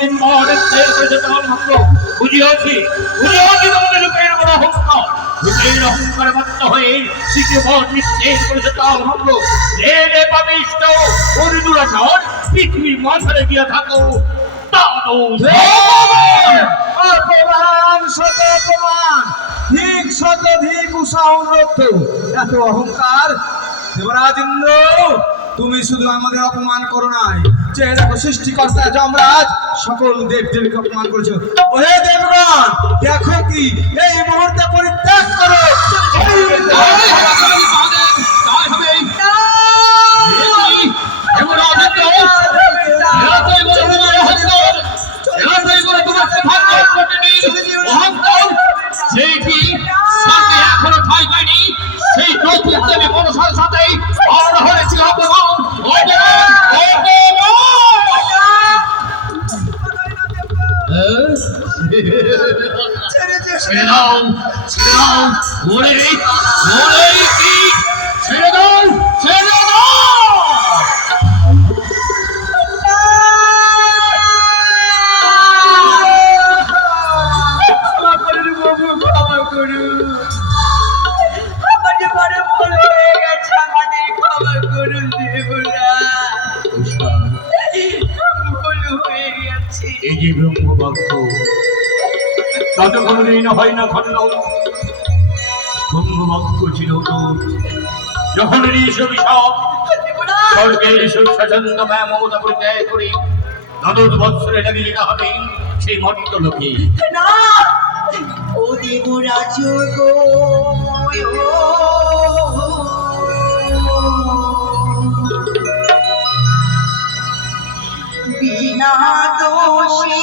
তিনবার স্থির করেছে তখন ভক্ত বুঝিয়াছি বুঝিয়াছি তোমাদের রূপের বড় অহংকার। রূপের অহংকারে মত্ত হয়ে শিখে বর নিশ্চয় করেছে তাল ভক্ত রে রে পাবিষ্ট ওরি দুরাচার পৃথিবীর মাথারে গিয়া থাকো। অপমান শত অপমান ধিক শত ধিক উৎসাহরত এত অহংকার, দেবরাজ ইন্দ্র তুমি শুধু আমাদের অপমান করো নাই। যে দেখো, সৃষ্টিকর্তা, যমরাজ, সকল দেব দেবীকে অপমান করেছ। ওহে দেবগণ, দেখো কি, এই মুহূর্তে পরিত্যাগ করো। এখনও কোনোদিন হয় না খণ্ডন ব্রহ্মবাক্য ছিল যখন স্বর্গের সুসাচন্দ মমতা পরিত্যাগ করি দ্বাদশ বৎসরে লাগিয়ে হবে সেই মর্ত লোকে বিনা দোষী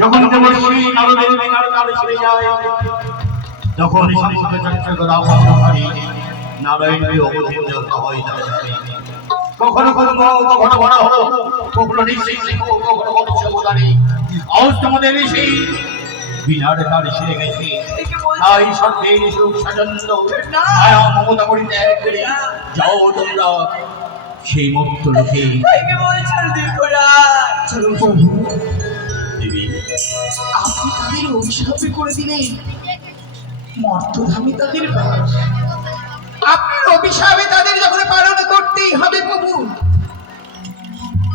যখন কালে ছিঁড়ে যায় করা নারায়ণকে অবতীর্ণ হয় কখনো কখনো বড় হলো কখনো নিশ্চিত কখনো বংশ বোধারি আজ তোমাদের সেই বিনার কালে ছিঁড়ে গেছে। তাই সন্ধ্যের সুখ সাজন্য মায়া মমতা করিতে এক করে যাও তোমরা সেই মুক্ত লোকে। প্রভু। দেবী? আপনি তাদের অভিশাপে করে দিলেন। মর্তধামী তাদের বাস আপনার অভিশাপে তাদের যখন পালন করতেই হবে প্রভু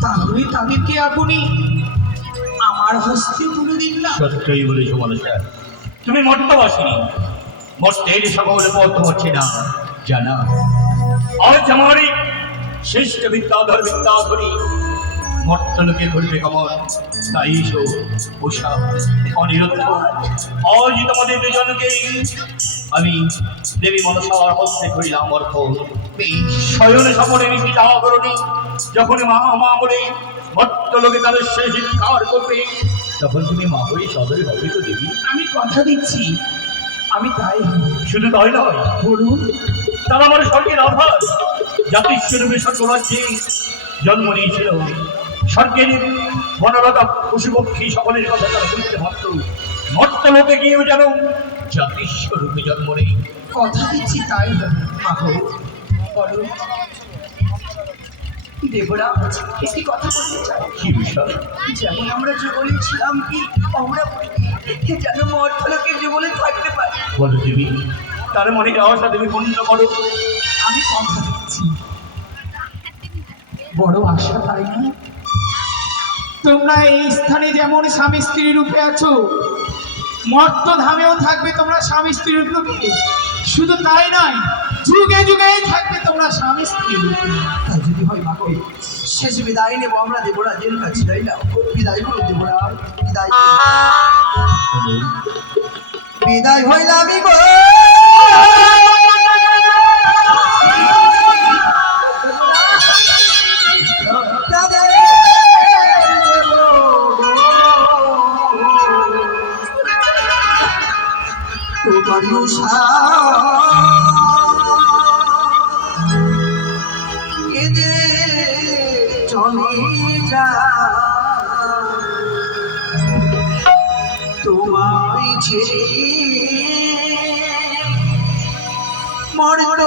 তাহলে তাদেরকে আপনি আমার হস্তে তুলে দিন না। সত্যই বলেছ মানুষরা তুমি মর্তবাসিনী। মর্তের সকল পথ হচ্ছে না জানা। আজ আমার এই শ্রেষ্ঠ বিদ্যাধর বিদ্যাধরী মর্তলোকে ঘুরবে কমল। তাই উষা অনিরুদ্ধ। আজ তোমাদের দুজনকে আমি দেবী মনসার হস্তে করিলাম অর্থ এই শয়ন সকলে নীতি জাগরণী যখন মা মা বলে মর্তলোকে তাদের শেষ চিৎকার করবে। তখন তুমি মা হয়ে সদরে হবে তো দেবী। আমি কথা দিচ্ছি। আমি তাই শুধু তাই নয় বলুন। তারা আমার স্বর্গের আধার জাতির স্বরূপে স্বর্গরাজ্যে জন্ম নিয়েছিল। স্বর্গের বনলতা সকলের কথা তারা বুঝতে পারত মর্ত লোকে গিয়েও যেন জন্ম নেই। কথা দিচ্ছি তাই হবে মাগো দেবরা একটি কথা বলতে চাই। কি বিষয়? যেমন আমরা ছিলাম কি আমরা যেন মর্থলোকের যুগলে থাকতে পারি। বলো দেবী তার মনে আশা দেবী পূর্ণ করো। আমি কথা দিচ্ছি। বড় আশা তাই না তোমরা এই স্থানে যেমন স্বামী স্ত্রী রূপে আছো মর্ত ধামেও থাকবে তোমরা স্বামী স্ত্রী রূপে। শুধু তাই নয় যুগে যুগে থাকবে তোমরা স্বামী স্ত্রী রূপে। তাই যদি হয় মাগো শেষ বিদায় নেব আমরা দেবরাজের কাছে তাই না? বিদায় করো দেবরাজ বিদায় বিদায় হইলাম গো। মরণ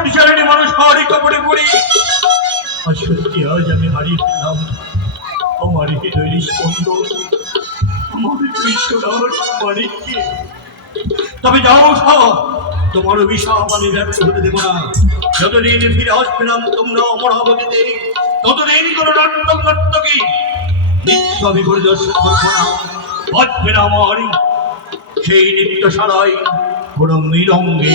মানুষ হারি কপটে পড়ি। আর সত্যি আজ আমি হারিয়ে ফেললাম। আমার হৃদয়ের স্পন্দন আমার তবে যাও সব। তোমার অভিশাপ আমি ব্যর্থ হতে দেবো না। যতদিন ফিরে আসছিলাম তোমরা অমর অমরাবতীতে। ততদিন কোনো নাটক নর্তকী নিত্য আমি পরিদর্শন করব না বাঁচবে না আমার। সেই নিত্য সারাই কোনো মৃদঙ্গে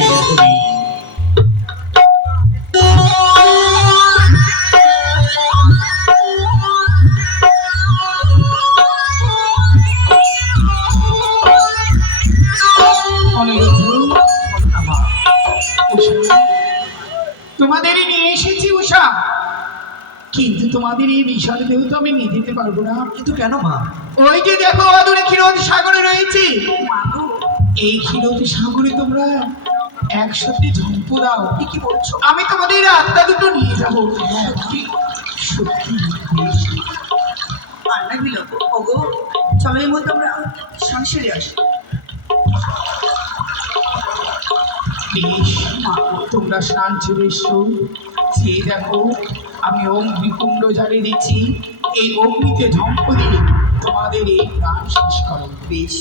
তোমাদের এই বিশাল দেহ তো আমি নিয়ে যেতে পারব না। কিন্তু কেন মা? ওই যে দেখো অদূরে ক্ষীরদ সাগরে রয়েছে। এই ক্ষীরদ সাগরে তোমরা একসাথে ঝম্প দাও। কি কি বলছো? আমি তোমাদের আত্মা দুটো নিয়ে যাব। সত্যি? সত্যি। আর ওগো চলো মধ্যে আমরা আসি। বেশ তোমরা স্নান ছেড়ে এসো। সে দেখো। আমি অগ্নিকুণ্ড জ্বালিয়ে দিচ্ছি। এই অগ্নিতে ঝম্প দিয়ে তোমাদের এই প্রাণ শেষ করো। বেশ।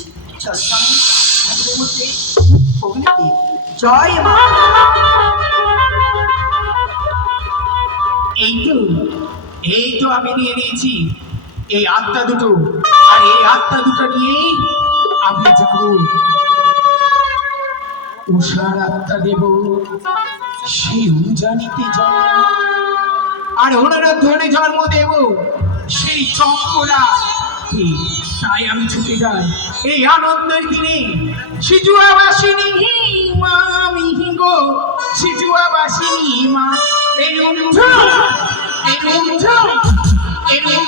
এই তো এই তো আমি নিয়ে নিয়েছি এই আত্মা দুটো। আর এই আত্মা দুটো নিয়েই আমি যাব উষার আত্মা দেব। সেই উজানিতে জন্ম আর ওনারা ধরে জন্ম দেব সেই চক্ররা তাই আমি ছুটে যাই। এই আনন্দের দিনে শিশুয়াবাসিনী মা, আমি গো? শিশুয়াবাসিনী মা, এই রুম এই রুম এই রুম